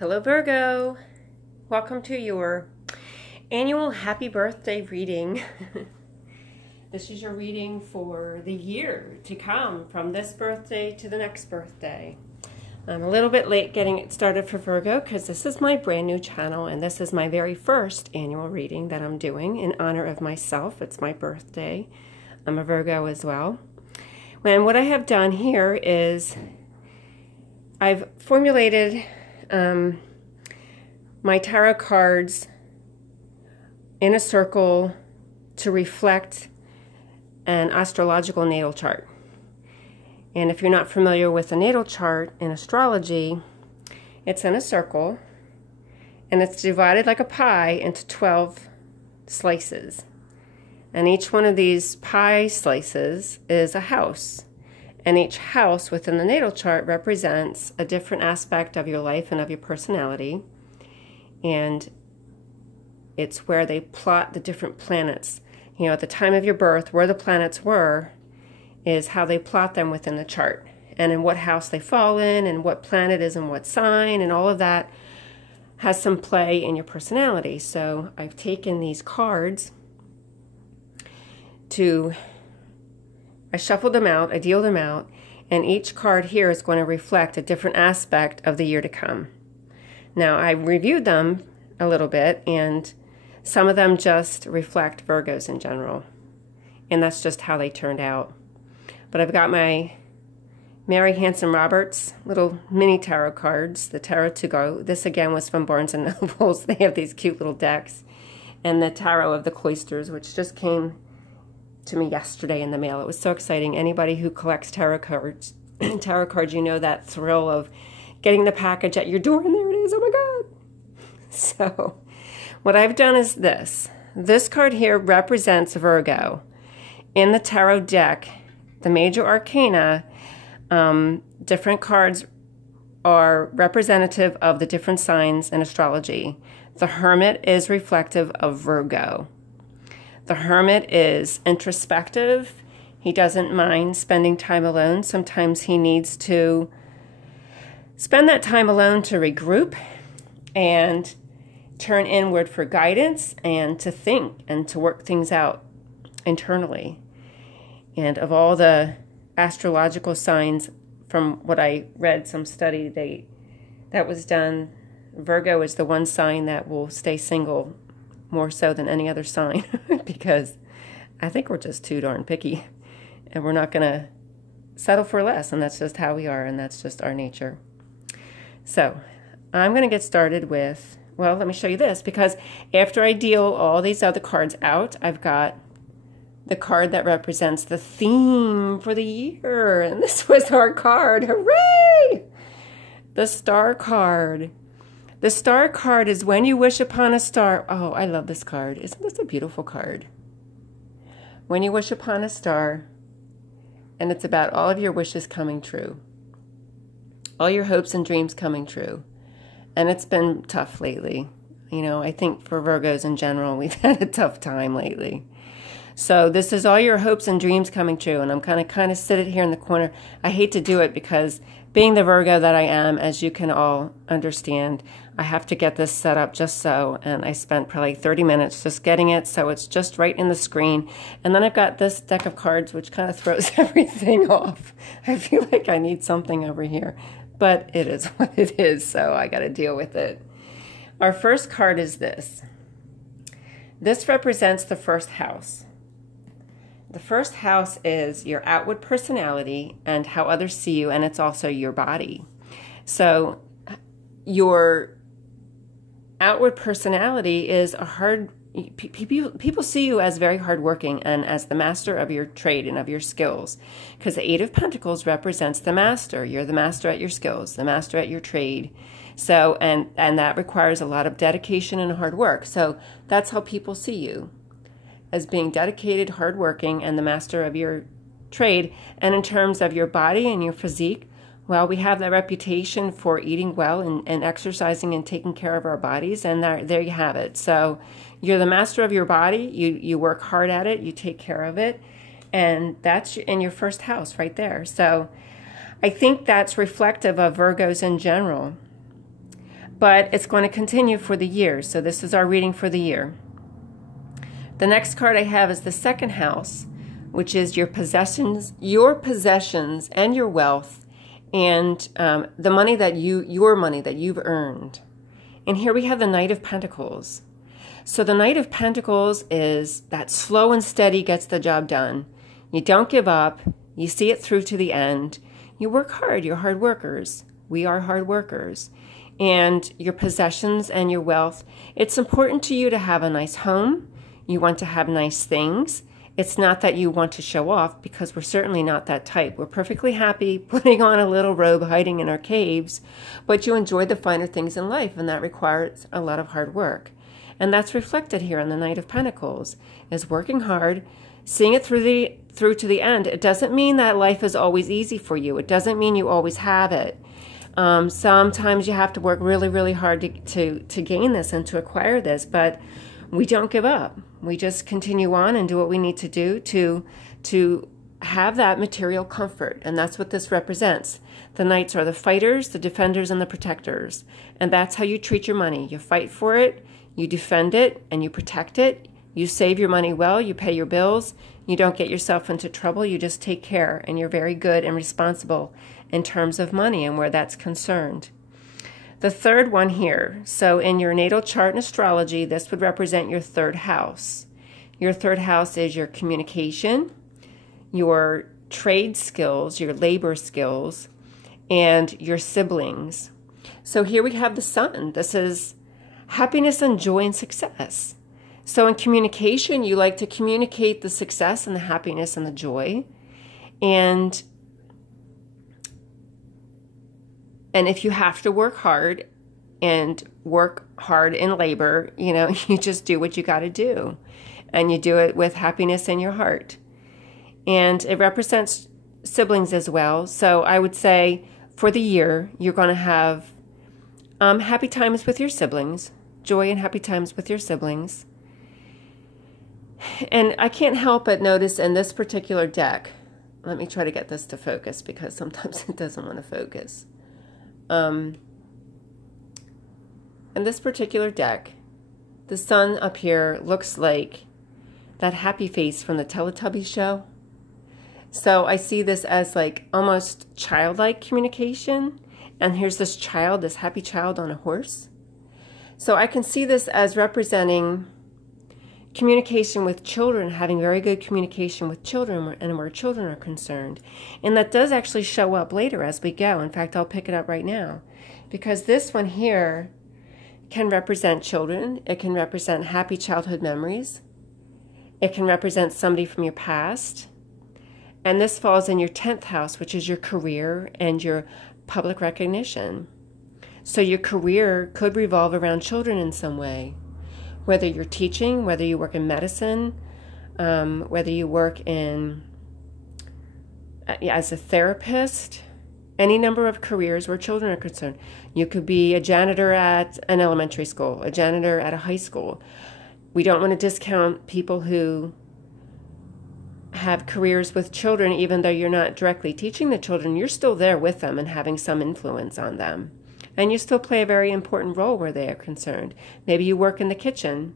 Hello Virgo, welcome to your annual happy birthday reading. This is your reading for the year to come from this birthday to the next birthday. I'm a little bit late getting it started for Virgo because this is my brand new channel and this is my very first annual reading that I'm doing in honor of myself. It's my birthday. I'm a Virgo as well. And what I have done here is I've formulated my tarot cards in a circle to reflect an astrological natal chart. And if you're not familiar with a natal chart in astrology, it's in a circle and it's divided like a pie into 12 slices. And each one of these pie slices is a house. And each house within the natal chart represents a different aspect of your life and of your personality. And it's where they plot the different planets. You know, at the time of your birth, where the planets were is how they plot them within the chart. And in what house they fall in, and what planet is in what sign, and all of that has some play in your personality. So I've taken these cards I shuffled them out, I dealed them out, and each card here is going to reflect a different aspect of the year to come. Now, I reviewed them a little bit, and some of them just reflect Virgos in general, and that's just how they turned out. But I've got my Mary Hanson Roberts little mini tarot cards, the Tarot to Go. This again was from Barnes & Nobles. They have these cute little decks, and the Tarot of the Cloisters, which just came to me yesterday in the mail. It was so exciting. Anybody who collects tarot cards, you know that thrill of getting the package at your door and there it is. Oh my God. So what I've done is this. This card here represents Virgo. In the tarot deck, the major arcana, different cards are representative of the different signs in astrology. The Hermit is reflective of Virgo. The Hermit is introspective. He doesn't mind spending time alone. Sometimes he needs to spend that time alone to regroup and turn inward for guidance and to think and to work things out internally. And of all the astrological signs, from what I read, some study that was done, Virgo is the one sign that will stay single more so than any other sign because I think we're just too darn picky and we're not going to settle for less, and that's just how we are, and that's just our nature. So I'm going to get started with, well, let me show you this, because after I deal all these other cards out, I've got the card that represents the theme for the year, and this was our card. Hooray! The Star card. The Star card is when you wish upon a star. Oh, I love this card. Isn't this a beautiful card? When you wish upon a star, and it's about all of your wishes coming true. All your hopes and dreams coming true. And it's been tough lately. You know, I think for Virgos in general, we've had a tough time lately. So this is all your hopes and dreams coming true. And I'm kind of sitting here in the corner. I hate to do it because being the Virgo that I am, as you can all understand, I have to get this set up just so. And I spent probably 30 minutes just getting it so it's just right in the screen. And then I've got this deck of cards which kind of throws everything off. I feel like I need something over here. But it is what it is, so I got to deal with it. Our first card is this. This represents the first house. The first house is your outward personality and how others see you, and it's also your body. So your outward personality is people see you as very hardworking and as the master of your trade and of your skills, because the Eight of Pentacles represents the master. You're the master at your skills, the master at your trade. So, and that requires a lot of dedication and hard work. So that's how people see you, as being dedicated, hardworking, and the master of your trade. And in terms of your body and your physique, well, we have that reputation for eating well and exercising and taking care of our bodies, and there you have it. So you're the master of your body, you work hard at it, you take care of it, and that's in your first house right there. So I think that's reflective of Virgos in general. but it's going to continue for the year. So this is our reading for the year. The next card I have is the second house, which is your possessions and your wealth, and the money that your money that you've earned. And here we have the Knight of Pentacles. So the Knight of Pentacles is that slow and steady gets the job done. You don't give up. You see it through to the end. You work hard. You're hard workers. We are hard workers. And your possessions and your wealth, it's important to you to have a nice home. You want to have nice things. It's not that you want to show off, because we're certainly not that type. We're perfectly happy putting on a little robe, hiding in our caves, but you enjoy the finer things in life, and that requires a lot of hard work. And that's reflected here on the Knight of Pentacles, is working hard, seeing it through to the end. It doesn't mean that life is always easy for you. It doesn't mean you always have it. Sometimes you have to work really, really hard to gain this and to acquire this, but we don't give up. We just continue on and do what we need to do to have that material comfort. And that's what this represents. The Knights are the fighters, the defenders, and the protectors. And that's how you treat your money. You fight for it, you defend it, and you protect it. You save your money well, you pay your bills, you don't get yourself into trouble, you just take care, and you're very good and responsible in terms of money and where that's concerned. The third one here, so in your natal chart in astrology, this would represent your third house. Your third house is your communication, your trade skills, your labor skills, and your siblings. So here we have the Sun. This is happiness and joy and success. So in communication, you like to communicate the success and the happiness and the joy. And if you have to work hard and work hard in labor, you know, you just do what you got to do. And you do it with happiness in your heart. And it represents siblings as well. So I would say for the year, you're going to have happy times with your siblings, joy and happy times with your siblings. And I can't help but notice in this particular deck, let me try to get this to focus because sometimes it doesn't want to focus. In this particular deck, the Sun up here looks like that happy face from the Teletubbies show. So I see this as like almost childlike communication. And here's this child, this happy child on a horse. So I can see this as representing communication with children, having very good communication with children and where children are concerned. And that does actually show up later as we go. In fact, I'll pick it up right now. Because this one here can represent children. It can represent happy childhood memories. It can represent somebody from your past. And this falls in your 10th house, which is your career and your public recognition. So your career could revolve around children in some way. Whether you're teaching, whether you work in medicine, whether you work in as a therapist, any number of careers where children are concerned. You could be a janitor at an elementary school, a janitor at a high school. We don't want to discount people who have careers with children, even though you're not directly teaching the children. You're still there with them and having some influence on them. And you still play a very important role where they are concerned. Maybe you work in the kitchen,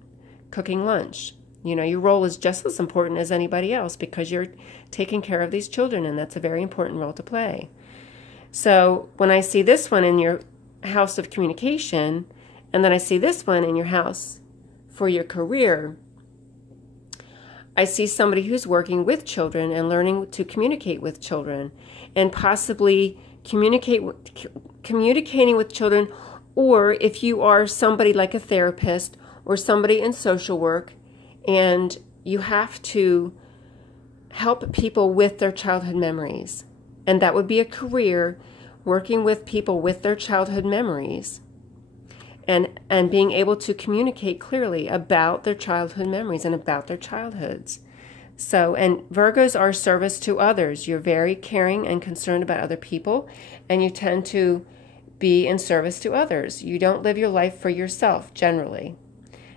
cooking lunch. You know, your role is just as important as anybody else because you're taking care of these children, and that's a very important role to play. So when I see this one in your house of communication, and then I see this one in your house for your career, I see somebody who's working with children and learning to communicate with children and possibly communicating with children, or if you are somebody like a therapist or somebody in social work and you have to help people with their childhood memories. And that would be a career, working with people with their childhood memories and being able to communicate clearly about their childhood memories and about their childhoods. So, and Virgos are service to others. You're very caring and concerned about other people, and you tend to be in service to others. You don't live your life for yourself, generally.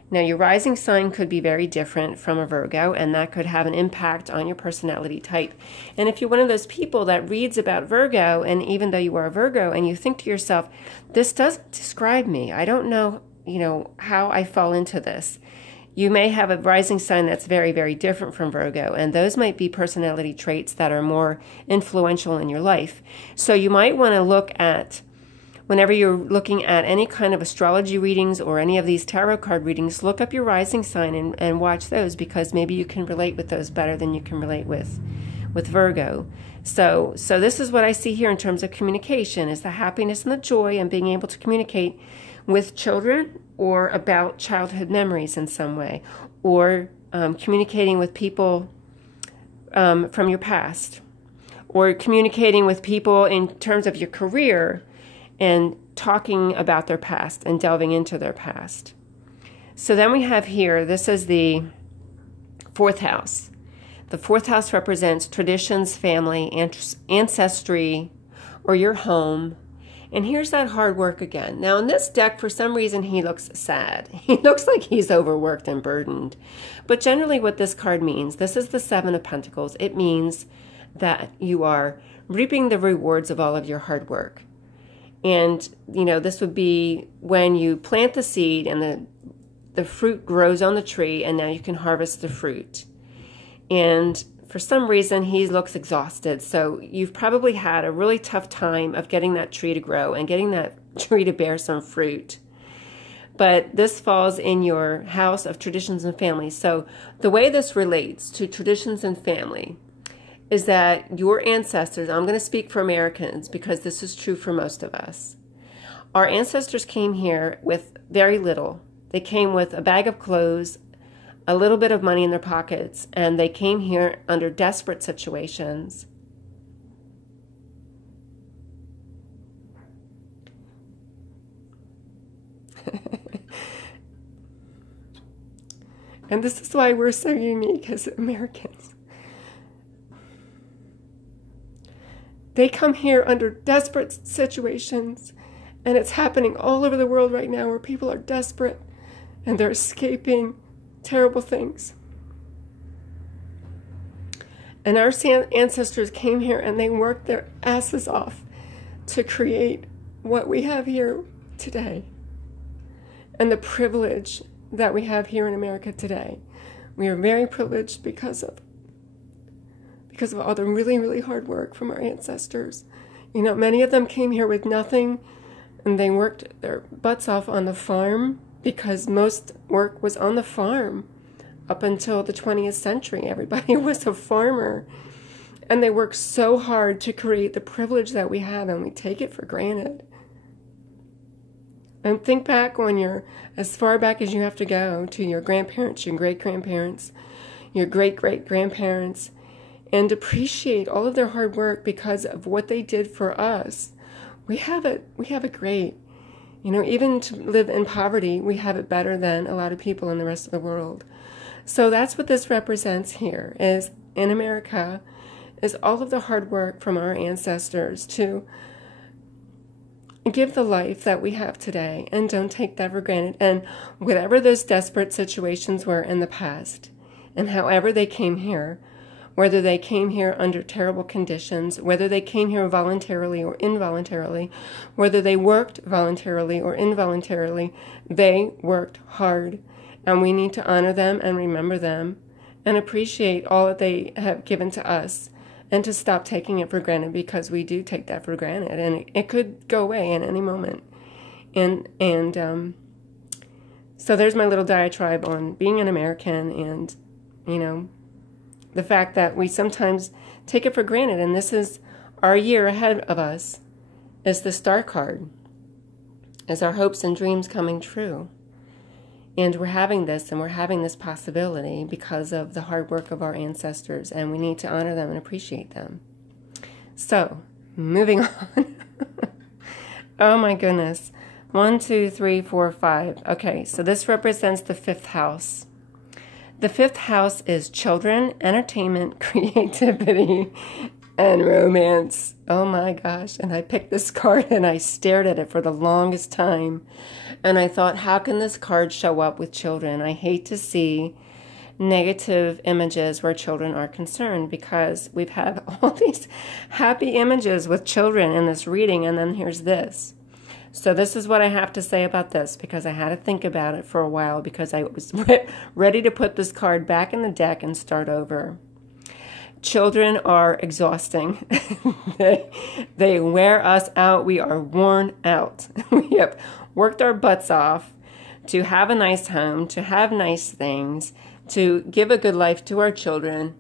Now, your rising sign could be very different from a Virgo, and that could have an impact on your personality type. And if you're one of those people that reads about Virgo, and even though you are a Virgo, and you think to yourself, this doesn't describe me, I don't know, how I fall into this. You may have a rising sign that's very, very different from Virgo, and those might be personality traits that are more influential in your life. So you might want to look at, whenever you're looking at any kind of astrology readings or any of these tarot card readings, look up your rising sign and watch those, because maybe you can relate with those better than you can relate with Virgo. So this is what I see here in terms of communication, is the happiness and the joy and being able to communicate with children or about childhood memories in some way, or communicating with people from your past, or communicating with people in terms of your career and talking about their past and delving into their past. So then we have here, this is the 4th house. The 4th house represents traditions, family, ancestry, or your home. And here's that hard work again. Now in this deck, for some reason, he looks sad. He looks like he's overworked and burdened. But generally what this card means, this is the 7 of Pentacles. It means that you are reaping the rewards of all of your hard work. And, this would be when you plant the seed and the fruit grows on the tree, and now you can harvest the fruit. And for some reason, he looks exhausted. So you've probably had a really tough time of getting that tree to grow and getting that tree to bear some fruit. But this falls in your house of traditions and family. So the way this relates to traditions and family is that your ancestors, I'm going to speak for Americans because this is true for most of us. Our ancestors came here with very little. They came with a bag of clothes, a little bit of money in their pockets, and they came here under desperate situations. And this is why we're so unique as Americans. They come here under desperate situations, and it's happening all over the world right now where people are desperate and they're escaping terrible things. And our ancestors came here and they worked their asses off to create what we have here today. And the privilege that we have here in America today. We are very privileged because of all the really, really hard work from our ancestors. Many of them came here with nothing, and they worked their butts off on the farm, because most work was on the farm up until the 20th century. Everybody was a farmer, and they worked so hard to create the privilege that we have, and we take it for granted. And think back when you're as far back as you have to go to your grandparents, your great-grandparents, your great-great-grandparents, and appreciate all of their hard work because of what they did for us. We have it great. Even to live in poverty, we have it better than a lot of people in the rest of the world. So that's what this represents here, is in America, is all of the hard work from our ancestors to give the life that we have today, and don't take that for granted. And whatever those desperate situations were in the past, and however they came here, whether they came here under terrible conditions, whether they came here voluntarily or involuntarily, whether they worked voluntarily or involuntarily, they worked hard. And we need to honor them and remember them and appreciate all that they have given to us, and to stop taking it for granted, because we do take that for granted, and it could go away in any moment. And so there's my little diatribe on being an American, and the fact that we sometimes take it for granted. And this is our year ahead of us, is the Star card, is our hopes and dreams coming true. And we're having this possibility because of the hard work of our ancestors, and we need to honor them and appreciate them. So, moving on. Oh my goodness. 1, 2, 3, 4, 5. Okay, so this represents the 5th house. The 5th house is children, entertainment, creativity, and romance. Oh my gosh. And I picked this card and I stared at it for the longest time. And I thought, how can this card show up with children? I hate to see negative images where children are concerned, because we've had all these happy images with children in this reading, and then here's this. So this is what I have to say about this, because I had to think about it for a while, because I was ready to put this card back in the deck and start over. Children are exhausting. They wear us out. We are worn out. We have worked our butts off to have a nice home, to have nice things, to give a good life to our children,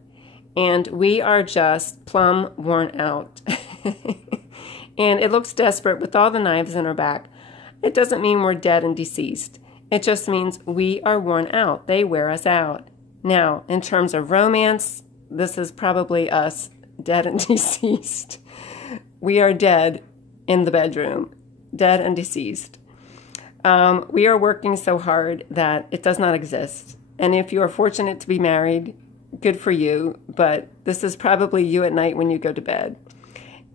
and we are just plumb worn out. And it looks desperate with all the knives in our back. It doesn't mean we're dead and deceased. It just means we are worn out. They wear us out. Now, in terms of romance, this is probably us, dead and deceased. We are dead in the bedroom, dead and deceased. We are working so hard that it does not exist. And if you are fortunate to be married, good for you, but this is probably you at night when you go to bed.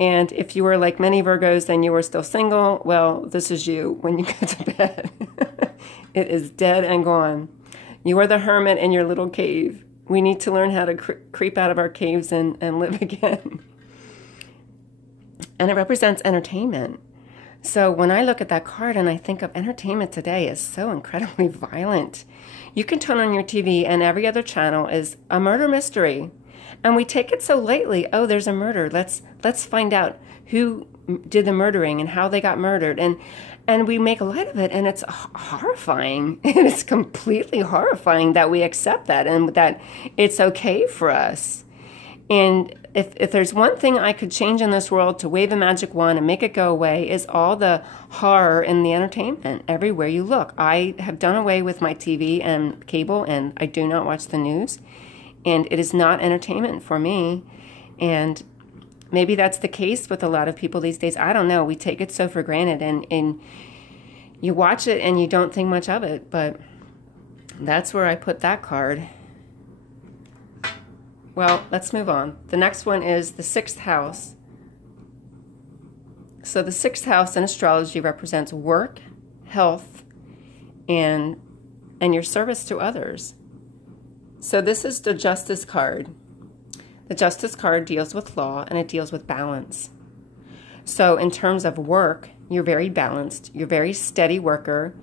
And if you are like many Virgos and you are still single, well, this is you when you go to bed. It is dead and gone. You are the hermit in your little cave. We need to learn how to creep out of our caves and live again. And it represents entertainment. So when I look at that card and I think of entertainment today is so incredibly violent. You can turn on your TV and every other channel is a murder mystery. And we take it so lightly. Oh, there's a murder. Let's find out who did the murdering and how they got murdered. And we make light of it, and it's horrifying. It's completely horrifying that we accept that and that it's okay for us. And if there's one thing I could change in this world to wave a magic wand and make it go away, is all the horror in the entertainment everywhere you look. I have done away with my TV and cable, and I do not watch the news. And it is not entertainment for me. And maybe that's the case with a lot of people these days. I don't know. We take it so for granted. And you watch it and you don't think much of it. But that's where I put that card. Well, let's move on. The next one is the 6th house. So the 6th house in astrology represents work, health, and your service to others. So this is the Justice card. The Justice card deals with law and it deals with balance. So in terms of work, you're very balanced. You're a very steady worker.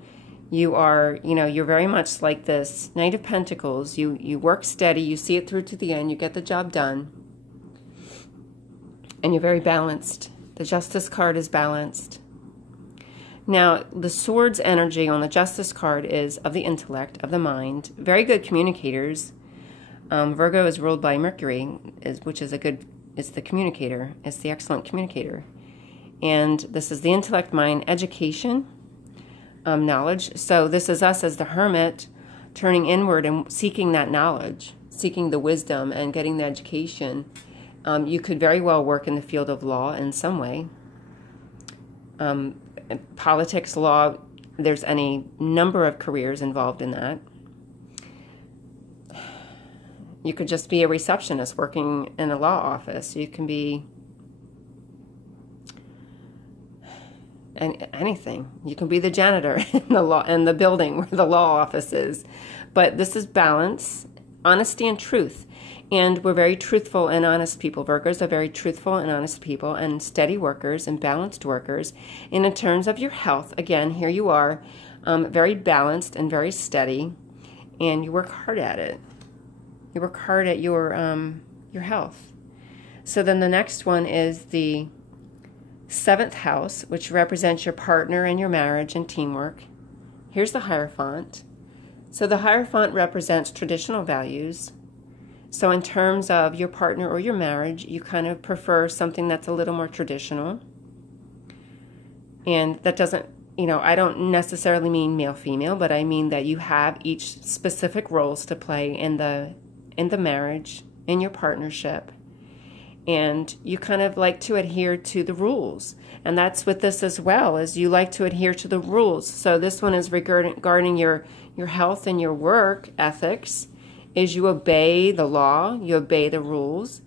You are, you're very much like this Knight of Pentacles. You work steady. You see it through to the end. You get the job done. And you're very balanced. The Justice card is balanced. Now, the Swords energy on the Justice card is of the intellect, of the mind. Very good communicators. Virgo is ruled by Mercury, which is it's the communicator. It's the excellent communicator. And this is the intellect, mind, education, knowledge. So this is us as the hermit turning inward and seeking that knowledge, seeking the wisdom and getting the education. You could very well work in the field of law in some way. Politics, law, there's any number of careers involved in that. You could just be a receptionist working in a law office. You can be anything. You can be the janitor in the building where the law office is. But this is balance, honesty, and truth. And we're very truthful and honest people. Virgos are very truthful and honest people and steady workers and balanced workers. And in terms of your health, again, here you are, very balanced and very steady. And you work hard at it. You work hard at your health. So then the next one is the 7th house, which represents your partner and your marriage and teamwork. Here's the Hierophant. So the Hierophant represents traditional values. So in terms of your partner or your marriage, you kind of prefer something that's a little more traditional. And that doesn't, I don't necessarily mean male-female, but I mean that you have each specific roles to play in the marriage, in your partnership. And you kind of like to adhere to the rules. And that's with this as well, is you like to adhere to the rules. So this one is regarding your health and your work ethics, is you obey the law, you obey the rules,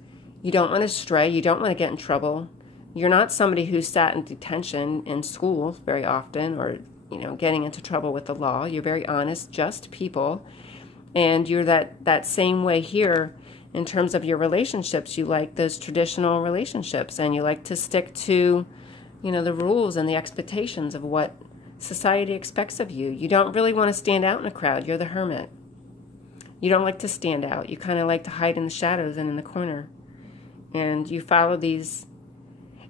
You don't want to stray. You don't want to get in trouble. You're not somebody who sat in detention in school very often, or, you know, getting into trouble with the law. You're very honest, just people. And you're that same way here in terms of your relationships. You like those traditional relationships, and you like to stick to, you know, the rules and the expectations of what society expects of you. You don't really want to stand out in a crowd. You're the hermit. You don't like to stand out. You kind of like to hide in the shadows and in the corner. And you follow these.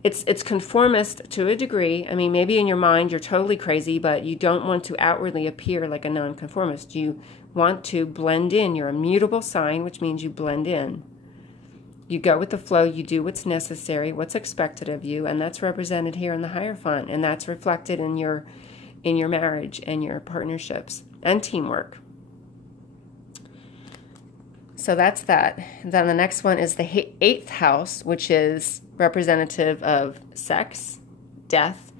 It's conformist to a degree. I mean, maybe in your mind you're totally crazy, but you don't want to outwardly appear like a nonconformist. You want to blend in. You're a mutable sign, which means you blend in. You go with the flow. You do what's necessary, what's expected of you, and that's represented here in the Hierophant, and that's reflected in your marriage and your partnerships and teamwork. So that's that. Then the next one is the 8th house, which is representative of sex, death,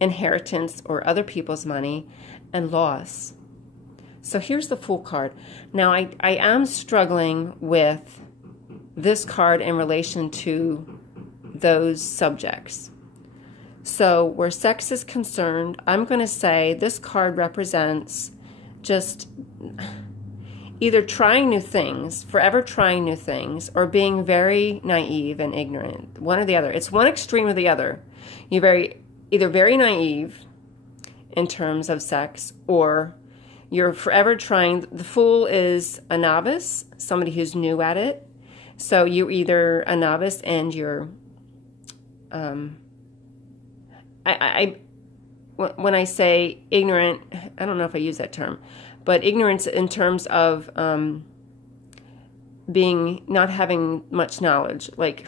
inheritance or other people's money, and loss. So here's the Fool card. Now I am struggling with this card in relation to those subjects. So where sex is concerned, I'm going to say this card represents just either trying new things, forever trying new things, or being very naive and ignorant. One or the other. It's one extreme or the other. You're either very naive in terms of sex, or you're forever trying. The Fool is a novice, somebody who's new at it. So you're either a novice and you're, when I say ignorant, I don't know if I use that term, but ignorance in terms of not having much knowledge. Like,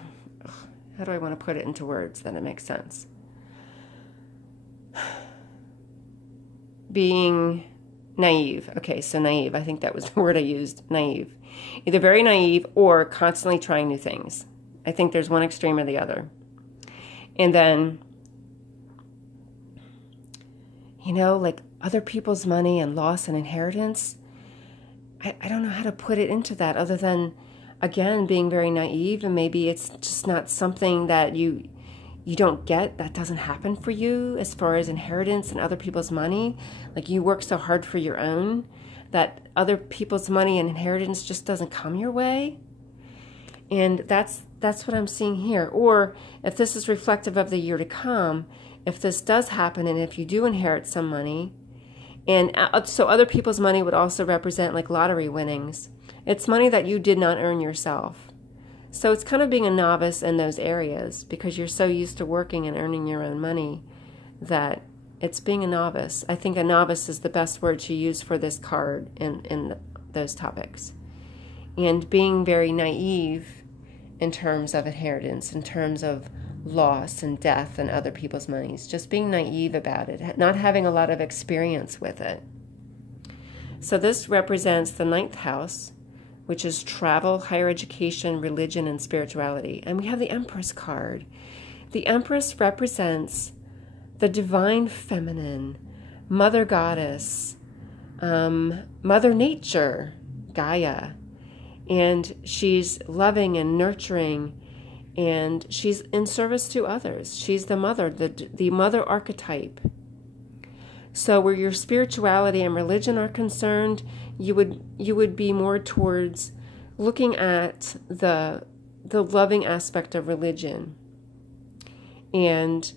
how do I want to put it into words that it makes sense? Being naive. Okay, so naive. I think that was the word I used, naive. Either very naive or constantly trying new things. I think there's one extreme or the other. And then, you know, like other people's money and loss and inheritance, I don't know how to put it into that other than, again, being very naive, and maybe it's just not something that you don't get, that doesn't happen for you as far as inheritance and other people's money. Like you work so hard for your own that other people's money and inheritance just doesn't come your way. And that's what I'm seeing here. Or if this is reflective of the year to come, if this does happen and if you do inherit some money, and so other people's money would also represent like lottery winnings. It's money that you did not earn yourself. So it's kind of being a novice in those areas because you're so used to working and earning your own money that it's being a novice. I think a novice is the best word to use for this card in those topics. And being very naive in terms of inheritance, in terms of loss and death and other people's monies. Just being naive about it, not having a lot of experience with it. So this represents the 9th house, which is travel, higher education, religion, and spirituality. And we have the Empress card. The Empress represents the divine feminine, Mother Goddess, Mother Nature, Gaia. And she's loving and nurturing, and she's in service to others. She's the mother, the mother archetype. So where your spirituality and religion are concerned, you would be more towards looking at the loving aspect of religion and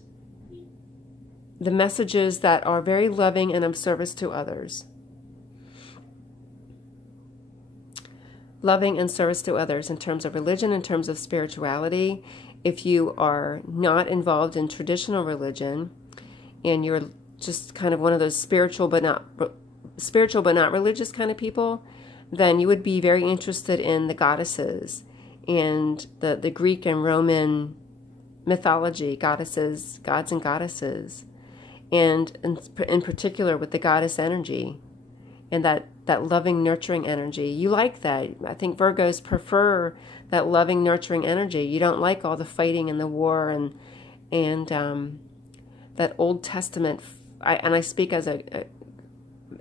the messages that are very loving and of service to others. Loving and service to others in terms of religion, in terms of spirituality. If you are not involved in traditional religion and you're just kind of one of those spiritual but not religious kind of people, then you would be very interested in the goddesses and the Greek and Roman mythology, goddesses, gods and goddesses, and in particular with the goddess energy and that loving, nurturing energy. You like that. I think Virgos prefer that loving, nurturing energy. You don't like all the fighting and the war and that Old Testament. I speak as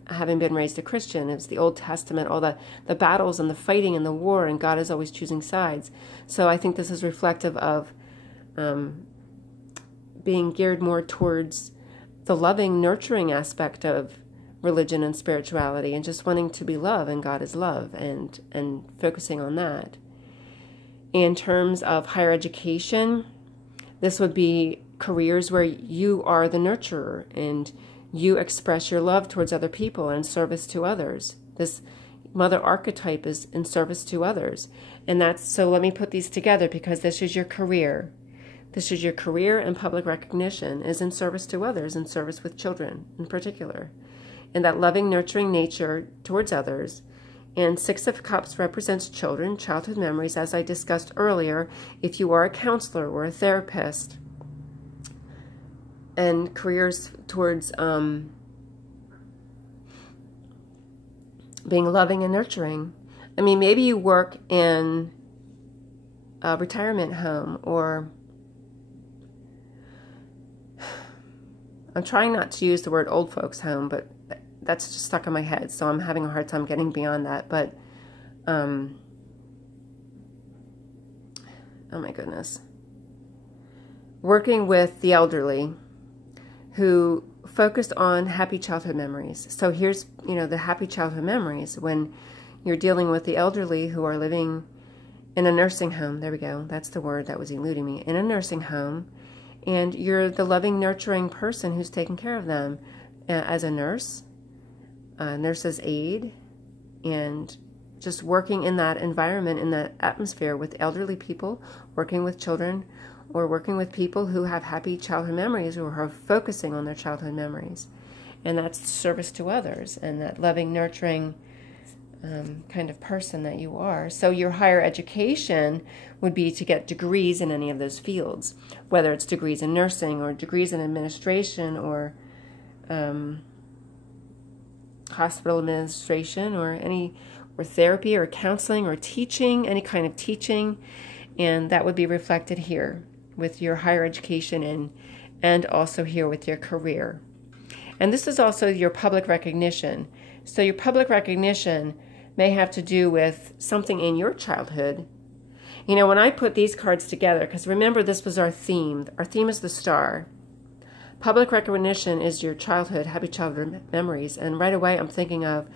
having been raised a Christian. It's the Old Testament, all the battles and the fighting and the war, and God is always choosing sides. So I think this is reflective of being geared more towards the loving, nurturing aspect of religion and spirituality, and just wanting to be love, and God is love, and focusing on that. In terms of higher education, this would be careers where you are the nurturer and you express your love towards other people and service to others. This mother archetype is in service to others. And so let me put these together, because this is your career. This is your career, and public recognition is in service to others, in service with children in particular. And that loving, nurturing nature towards others. And Six of Cups represents children, childhood memories, as I discussed earlier, if you are a counselor or a therapist. And careers towards being loving and nurturing. I mean, maybe you work in a retirement home, or I'm trying not to use the word old folks home, but that's just stuck in my head, so I'm having a hard time getting beyond that. But, oh my goodness. Working with the elderly who focus on happy childhood memories. So here's, the happy childhood memories when you're dealing with the elderly who are living in a nursing home. There we go. That's the word that was eluding me. In a nursing home, and you're the loving, nurturing person who's taking care of them as a nurse, nurse's aide, and just working in that environment, in that atmosphere with elderly people, working with children, or working with people who have happy childhood memories or are focusing on their childhood memories. And that's service to others, and that loving, nurturing kind of person that you are. So your higher education would be to get degrees in any of those fields, whether it's degrees in nursing or degrees in administration or hospital administration or therapy or counseling or teaching, any kind of teaching. And that would be reflected here with your higher education and also here with your career. And this is also your public recognition. So your public recognition may have to do with something in your childhood. When I put these cards together, because remember this was our theme. Our theme is the star. Public recognition is your childhood, happy childhood memories. And right away I'm thinking of,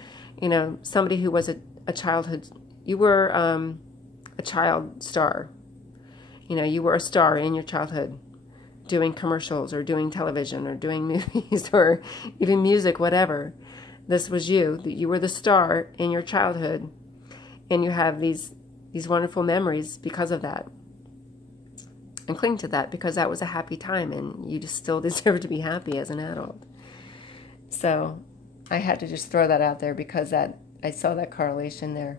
somebody who was a childhood, you were a child star. You were a star in your childhood, doing commercials or doing television or doing movies or even music, whatever. This was you. You were the star in your childhood, and you have these wonderful memories because of that. And cling to that, because that was a happy time, and you just still deserve to be happy as an adult. So I had to just throw that out there because I saw that correlation there.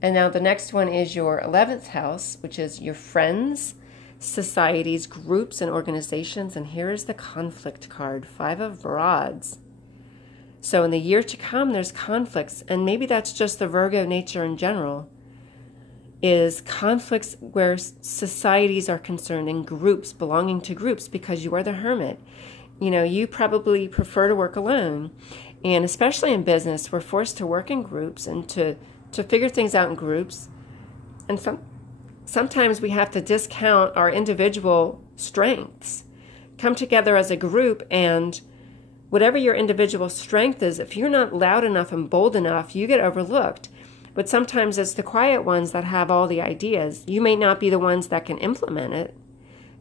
And now the next one is your 11th house, which is your friends, societies, groups, and organizations. And here's the conflict card, 5 of Rods. So in the year to come, there's conflicts. And maybe that's just the Virgo nature in general, is conflicts where societies are concerned and groups, belonging to groups, because you are the hermit. You probably prefer to work alone. And especially in business, we're forced to work in groups and to figure things out in groups. And sometimes we have to discount our individual strengths, come together as a group, and whatever your individual strength is, if you're not loud enough and bold enough, you get overlooked. But sometimes it's the quiet ones that have all the ideas. You may not be the ones that can implement it.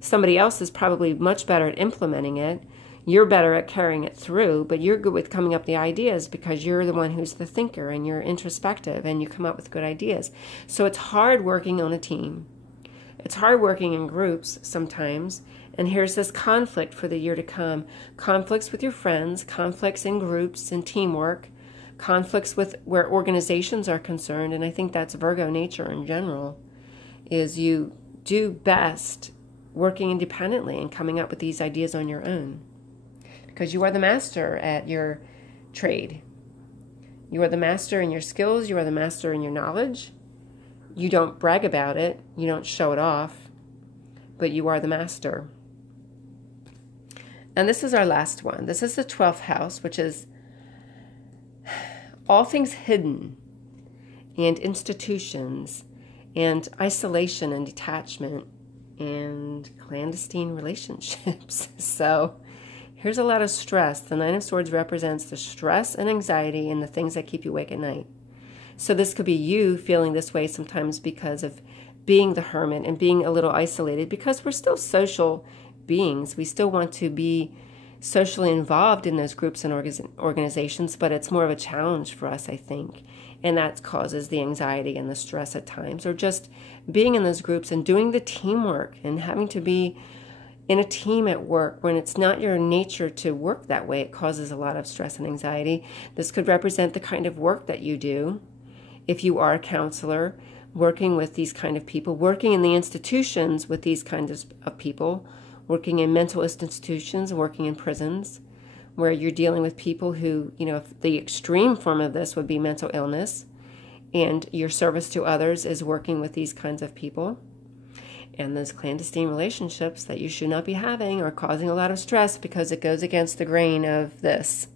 Somebody else is probably much better at implementing it. You're better at carrying it through, but you're good with coming up with the ideas because you're the one who's the thinker and you're introspective and you come up with good ideas. So it's hard working on a team. It's hard working in groups sometimes. And here's this conflict for the year to come. Conflicts with your friends, conflicts in groups and teamwork, conflicts with where organizations are concerned. And I think that's Virgo nature in general, is you do best working independently and coming up with these ideas on your own. Because you are the master at your trade. You are the master in your skills. You are the master in your knowledge. You don't brag about it. You don't show it off. But you are the master. And this is our last one. This is the 12th house, which is all things hidden and institutions and isolation and detachment and clandestine relationships. So here's a lot of stress. The Nine of Swords represents the stress and anxiety and the things that keep you awake at night. So this could be you feeling this way sometimes because of being the hermit and being a little isolated, because we're still social beings. We still want to be socially involved in those groups and organizations, but it's more of a challenge for us, I think. And that causes the anxiety and the stress at times, or just being in those groups and doing the teamwork and having to be in a team at work when it's not your nature to work that way. It causes a lot of stress and anxiety. This could represent the kind of work that you do. If you are a counselor, working with these kind of people, working in the institutions with these kinds of people, working in mental institutions, working in prisons, where you're dealing with people who, if the extreme form of this would be mental illness, and your service to others is working with these kinds of people. And those clandestine relationships that you should not be having are causing a lot of stress because it goes against the grain of this.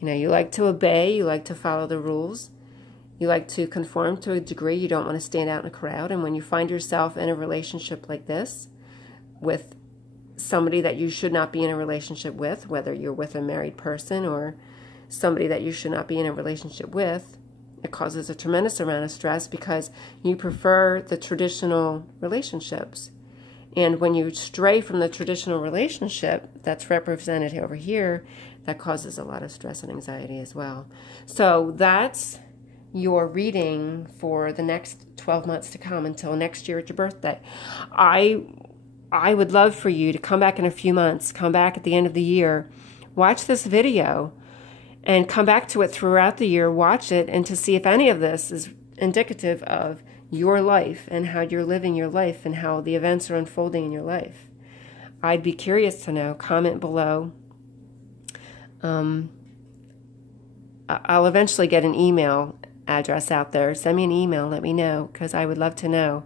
You like to obey, you like to follow the rules. You like to conform to a degree. You don't want to stand out in a crowd. And when you find yourself in a relationship like this with somebody that you should not be in a relationship with, whether you're with a married person or somebody that you should not be in a relationship with, it causes a tremendous amount of stress because you prefer the traditional relationships. And when you stray from the traditional relationship that's represented over here, that causes a lot of stress and anxiety as well. So that's your reading for the next 12 months to come until next year at your birthday. I would love for you to come back in a few months, come back at the end of the year, watch this video, and come back to it throughout the year, watch it, and to see if any of this is indicative of your life and how you're living your life and how the events are unfolding in your life. I'd be curious to know. Comment below. I'll eventually get an email address out there. Send me an email, let me know, because I would love to know.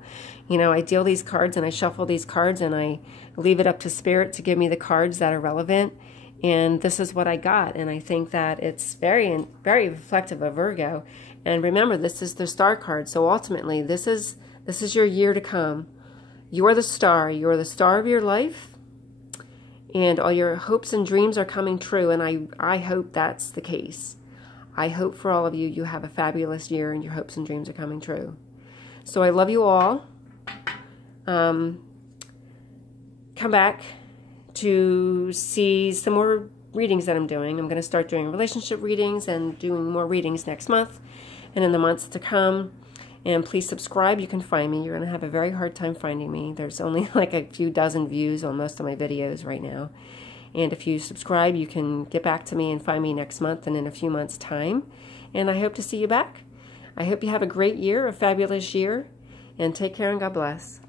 I deal these cards and I shuffle these cards and I leave it up to Spirit to give me the cards that are relevant, and this is what I got. And I think that it's very, very reflective of Virgo. And remember, this is the star card, so ultimately this is your year to come. You're the star of your life, and all your hopes and dreams are coming true, and I hope that's the case. I hope for all of you, you have a fabulous year and your hopes and dreams are coming true. So I love you all. Come back to see some more readings that I'm doing. I'm going to start doing relationship readings and doing more readings next month and in the months to come. And please subscribe. You can find me. You're going to have a very hard time finding me. There's only like a few dozen views on most of my videos right now. And if you subscribe, you can get back to me and find me next month and in a few months' time. And I hope to see you back. I hope you have a great year, a fabulous year, and take care and God bless.